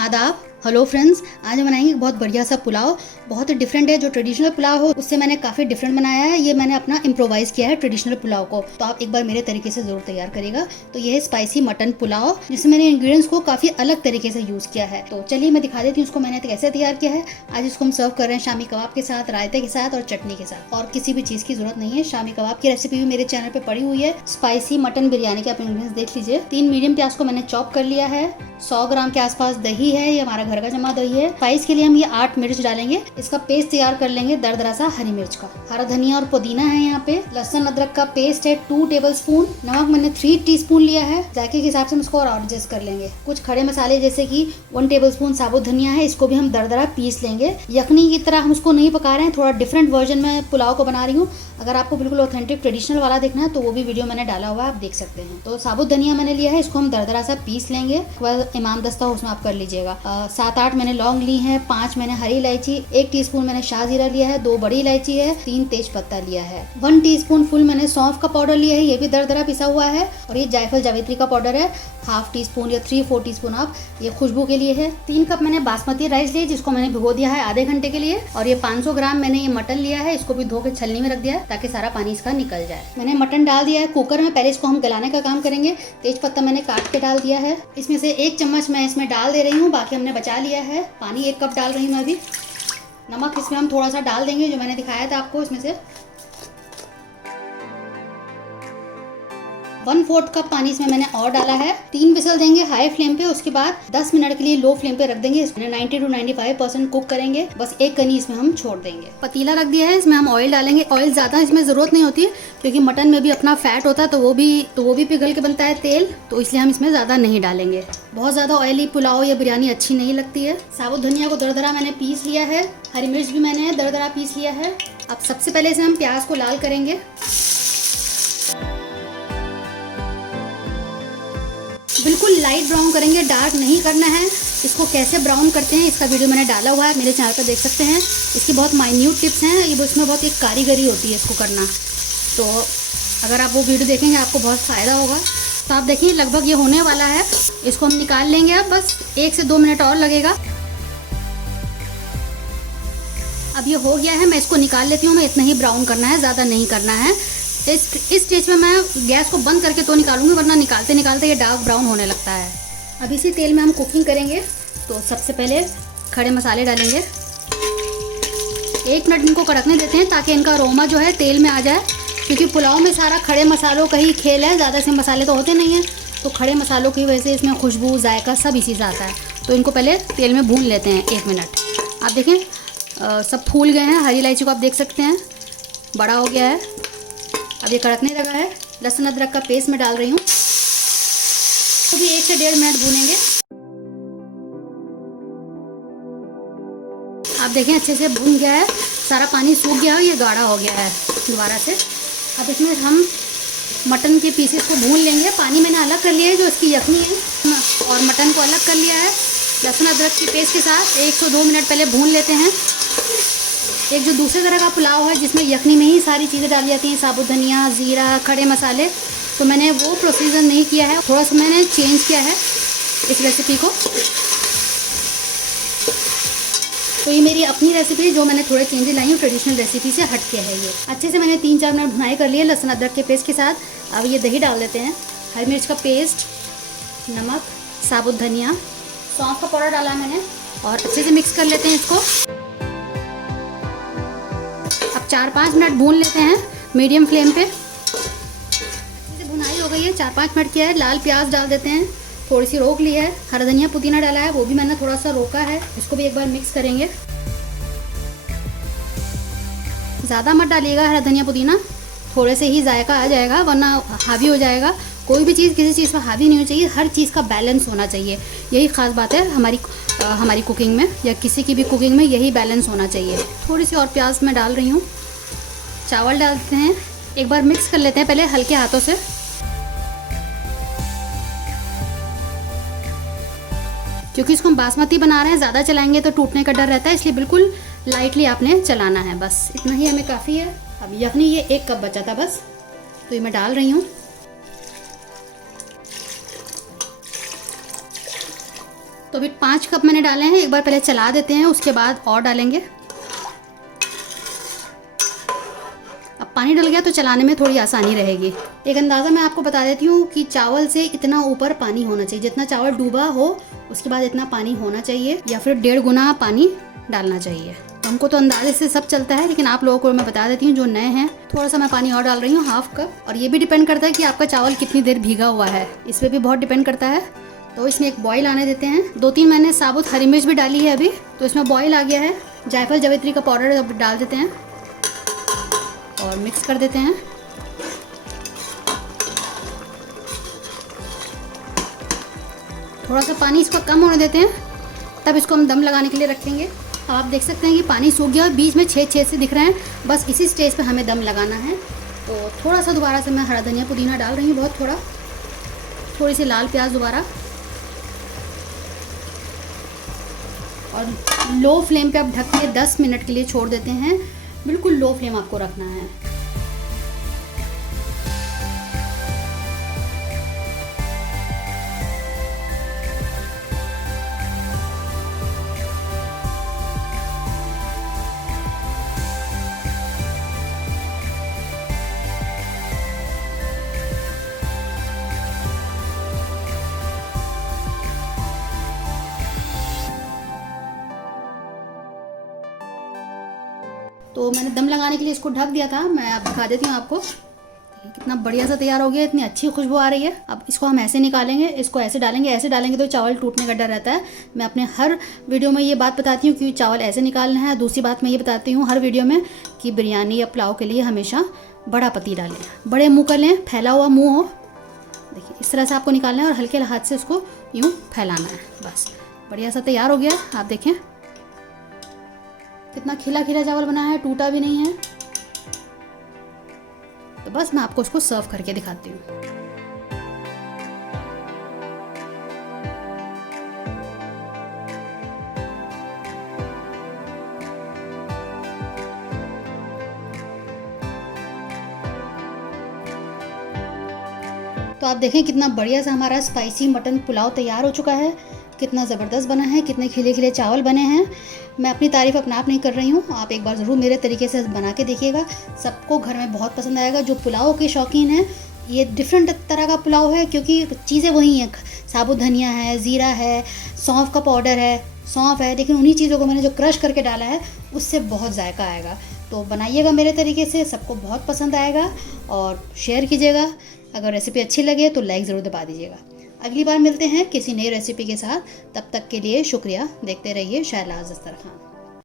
आदाब। Hello friends, आज हम बनाएंगे बहुत बढ़िया सा पुलाव। बहुत ही डिफरेंट है। जो ट्रेडिशनल पुलाव हो उससे मैंने काफ़ी डिफरेंट बनाया है। ये मैंने अपना इम्प्रोवाइज़ किया है ट्रेडिशनल पुलाव को, तो आप एक बार मेरे तरीके से ज़रूर तैयार करेगा। तो ये है स्पाइसी मटन पुलाव, जिसमें मैंने इंग्रेडिएंट्स को काफ़ी अलग तरीके से यूज़ किया है। तो चलिए मैं दिखा देती हूँ उसको मैंने कैसे तैयार किया है। आज इसको हम सर्व कर रहे हैं शामी कबाब के साथ, रायते के साथ और चटनी के साथ। और किसी भी चीज़ की जरूरत नहीं है। शामी कबाब की रेसिपी भी मेरे चैनल पर पड़ी हुई है। स्पाइसी मटन बिरयानी के आप इंग्रेडिएंट्स देख लीजिए। 3 मीडियम प्याज को मैंने चॉप कर लिया है। 100 ग्राम के आसपास दही है, ये हमारा घर का जमा दही है। स्पाइस के लिए हम ये 8 मिर्च डालेंगे। इसका पेस्ट तैयार कर लेंगे दरदरा सा हरी मिर्च का। हरा धनिया और पुदीना है यहाँ पे। लहसुन अदरक का पेस्ट है 2 टेबलस्पून। नमक मैंने 3 टीस्पून लिया है। जायके के हिसाब से हम इसको और एडजस्ट कर लेंगे। कुछ खड़े मसाले जैसे कि 1 टेबलस्पून साबुत धनिया है, इसको भी हम दरदरा पीस लेंगे। यखनी की तरह हम उसको नहीं पका रहे हैं, थोड़ा डिफरेंट वर्जन में पुलाव को बना रही हूँ। अगर आपको बिल्कुल ऑथेंटिक ट्रेडिशनल वाला देखना है तो वो भी वीडियो मैंने डाला हुआ है, आप देख सकते हैं। तो साबुत धनिया मैंने लिया है, इसको हम दरदरा सा पीस लेंगे। इमाम दस्ता हो उसमें आप कर लीजिएगा। 7-8 मैंने लौंग ली है, 5 मैंने हरी इलायची, 1 टीस्पून मैंने शाहजीरा लिया है, 2 बड़ी इलायची है, 3 तेज पत्ता लिया है, 1 टीस्पून फुल मैंने सौंफ का पाउडर लिया है, ये भी दरदरा पिसा हुआ है। और ये जायफल जावित्री का पाउडर है, 1/2 टीस्पून या 3-4 टीस्पून आप, ये खुशबू के लिए है। 3 कप मैंने बासमती राइस लिया जिसको मैंने भिगो दिया है आधे घंटे के लिए। और ये 500 ग्राम मैंने ये मटन लिया है, इसको भी धो के छलनी में रख दिया है ताकि सारा पानी इसका निकल जाए। मैंने मटन डाल दिया है कुकर में। पहले इसको हम गलाने का काम करेंगे। तेज पत्ता मैंने काट के डाल दिया है। इसमें से 1 चम्मच मैं इसमें डाल दे रही हूँ, बाकी हमने बचा लिया है। पानी 1 कप डाल रही हूँ मैं अभी। नमक इसमें हम थोड़ा सा डाल देंगे जो मैंने दिखाया था आपको। इसमें से 1/4 कप पानी इसमें मैंने और डाला है। 3 विसल देंगे हाई फ्लेम पे, उसके बाद 10 मिनट के लिए लो फ्लेम पे रख देंगे। इसमें 90 to 95% कुक करेंगे। बस 1 कनी इसमें हम छोड़ देंगे। पतीला रख दिया है, इसमें हम ऑयल डालेंगे। ऑयल ज़्यादा इसमें ज़रूरत नहीं होती है क्योंकि मटन में भी अपना फैट होता है, तो वो भी पिघल के बनता है तेल, तो इसलिए हम इसमें ज़्यादा नहीं डालेंगे। बहुत ज़्यादा ऑयली पुलाव या बिरयानी अच्छी नहीं लगती है। साबुत धनिया को दरदरा मैंने पीस लिया है, हरी मिर्च भी मैंने दरदरा पीस लिया है। अब सबसे पहले इसे हम प्याज को लाल करेंगे। बिल्कुल लाइट ब्राउन करेंगे, डार्क नहीं करना है। इसको कैसे ब्राउन करते हैं इसका वीडियो मैंने डाला हुआ है, मेरे चैनल पर देख सकते हैं। इसकी बहुत माइन्यूट टिप्स हैं, ये इसमें बहुत एक कारीगरी होती है इसको करना। तो अगर आप वो वीडियो देखेंगे आपको बहुत फ़ायदा होगा। तो आप देखिए लगभग ये होने वाला है। इसको हम निकाल लेंगे। अब बस 1 से 2 मिनट और लगेगा। अब ये हो गया है, मैं इसको निकाल लेती हूँ। मैं इतना ही ब्राउन करना है, ज़्यादा नहीं करना है। इस स्टेज में मैं गैस को बंद करके तो निकालूंगी, वरना निकालते निकालते ये डार्क ब्राउन होने लगता है। अब इसी तेल में हम कुकिंग करेंगे। तो सबसे पहले खड़े मसाले डालेंगे। 1 मिनट इनको कड़कने देते हैं ताकि इनका अरोमा जो है तेल में आ जाए, क्योंकि पुलाव में सारा खड़े मसालों का ही खेल है। ज़्यादा से मसाले तो होते नहीं हैं, तो खड़े मसालों की वजह से इसमें खुशबू जायका सब इसी से आता है। तो इनको पहले तेल में भून लेते हैं 1 मिनट। आप देखें सब फूल गए हैं। हरी इलायची को आप देख सकते हैं बड़ा हो गया है। अब ये कड़कने लगा है। लहसुन अदरक का पेस्ट मैं डाल रही हूँ, तो भी 1 से 1.5 मिनट भूनेंगे। आप देखें अच्छे से भून गया है, सारा पानी सूख गया है, ये गाढ़ा हो गया है दोबारा से। अब इसमें हम मटन के पीसेस को भून लेंगे। पानी मैंने अलग कर लिया है जो इसकी यखनी है, और मटन को अलग कर लिया है। लहसुन अदरक की पेस्ट के साथ 1 से 2 मिनट पहले भून लेते हैं। एक जो दूसरे तरह का पुलाव है जिसमें यखनी में ही सारी चीज़ें डाली जाती हैं, साबुत धनिया, ज़ीरा, खड़े मसाले, तो मैंने वो प्रोसीजर नहीं किया है। थोड़ा सा मैंने चेंज किया है इस रेसिपी को। तो ये मेरी अपनी रेसिपी है जो मैंने थोड़े चेंजेस लाई हूँ, ट्रेडिशनल रेसिपी से हट के है ये। अच्छे से मैंने 3-4 मिनट भुनाई कर लिए लहसुन अदरक के पेस्ट के साथ। अब ये दही डाल देते हैं, हरी मिर्च का पेस्ट, नमक, साबुत धनिया, सौंफ का पाउडर डाला मैंने, और अच्छे से मिक्स कर लेते हैं इसको। अब 4-5 मिनट भून लेते हैं मीडियम फ्लेम पे। अच्छे से भुनाई हो गई है, 4-5 मिनट किया है। लाल प्याज डाल देते हैं, थोड़ी सी रोक ली है। हरा धनिया पुदीना डाला है, वो भी मैंने थोड़ा सा रोका है। इसको भी एक बार मिक्स करेंगे। ज़्यादा मत डालिएगा हरा धनिया पुदीना, थोड़े से ही जायका आ जाएगा, वरना हावी हो जाएगा। कोई भी चीज़ किसी चीज़ पर हावी नहीं होनी चाहिए, हर चीज़ का बैलेंस होना चाहिए। यही ख़ास बात है हमारी कुकिंग में, या किसी की भी कुकिंग में यही बैलेंस होना चाहिए। थोड़ी सी और प्याज मैं डाल रही हूँ। चावल डालते हैं, एक बार मिक्स कर लेते हैं पहले हल्के हाथों से। क्योंकि इसको हम बासमती बना रहे हैं, ज़्यादा चलाएंगे तो टूटने का डर रहता है, इसलिए बिल्कुल लाइटली आपने चलाना है। बस इतना ही हमें काफ़ी है। अब यखनी ये 1 कप बचा था बस, तो ये मैं डाल रही हूँ। तो अभी 5 कप मैंने डाले हैं, एक बार पहले चला देते हैं, उसके बाद और डालेंगे। अब पानी डल गया तो चलाने में थोड़ी आसानी रहेगी। एक अंदाज़ा मैं आपको बता देती हूँ कि चावल से इतना ऊपर पानी होना चाहिए, जितना चावल डूबा हो उसके बाद इतना पानी होना चाहिए, या फिर 1.5 गुना पानी डालना चाहिए। तो हमको तो अंदाजे से सब चलता है, लेकिन आप लोगों को मैं बता देती हूँ जो नए हैं। थोड़ा सा मैं पानी और डाल रही हूँ, 1/2 कप। और ये भी डिपेंड करता है कि आपका चावल कितनी देर भीगा हुआ है, इस पर भी बहुत डिपेंड करता है। तो इसमें एक बॉईल आने देते हैं। 2-3 मैंने साबुत हरी मिर्च भी डाली है अभी, तो इसमें बॉईल आ गया है। जायफल जावित्री का पाउडर डाल देते हैं और मिक्स कर देते हैं। थोड़ा सा पानी इसको कम होने देते हैं, तब इसको हम दम लगाने के लिए रखेंगे। अब आप देख सकते हैं कि पानी सूख गया और बीच में छेद से दिख रहे हैं। बस इसी स्टेज पे हमें दम लगाना है। तो थोड़ा सा दोबारा से मैं हरा धनिया पुदीना डाल रही हूँ, बहुत थोड़ा, थोड़ी सी लाल प्याज दोबारा, और लो फ्लेम पे आप ढक के 10 मिनट के लिए छोड़ देते हैं। बिल्कुल लो फ्लेम आपको रखना है। तो मैंने दम लगाने के लिए इसको ढक दिया था। मैं अब दिखा देती हूँ आपको, कितना बढ़िया सा तैयार हो गया, इतनी अच्छी खुशबू आ रही है। अब इसको हम ऐसे निकालेंगे, इसको ऐसे डालेंगे तो चावल टूटने का डर रहता है। मैं अपने हर वीडियो में ये बात बताती हूँ कि चावल ऐसे निकालना है। दूसरी बात मैं ये बताती हूँ हर वीडियो में कि बिरयानी या पुलाव के लिए हमेशा बड़ा पतीला लें, बड़े मुँह कर लें, फैला हुआ मुँह हो। देखिए इस तरह से आपको निकालना है और हल्के हाथ से उसको यूँ फैलाना है। बस बढ़िया सा तैयार हो गया है। आप देखें कितना खिला खिला चावल बना है, टूटा भी नहीं है। तो बस मैं आपको उसको सर्व करके दिखाती हूँ। तो आप देखें कितना बढ़िया सा हमारा स्पाइसी मटन पुलाव तैयार हो चुका है। कितना ज़बरदस्त बना है, कितने खिले खिले चावल बने हैं। मैं अपनी तारीफ़ अपने आप नहीं कर रही हूँ, आप एक बार ज़रूर मेरे तरीके से बना के देखिएगा। सबको घर में बहुत पसंद आएगा। जो पुलाव के शौकीन हैं, ये डिफरेंट तरह का पुलाव है क्योंकि चीज़ें वही हैं। साबुत धनिया है, ज़ीरा है, सौंफ का पाउडर है, सौंफ है, लेकिन उन्हीं चीज़ों को मैंने जो क्रश करके डाला है उससे बहुत जायका आएगा। तो बनाइएगा मेरे तरीके से, सबको बहुत पसंद आएगा। और शेयर कीजिएगा। अगर रेसिपी अच्छी लगे तो लाइक ज़रूर दबा दीजिएगा। अगली बार मिलते हैं किसी नई रेसिपी के साथ। तब तक के लिए शुक्रिया। देखते रहिए शहलाज दस्तरखान।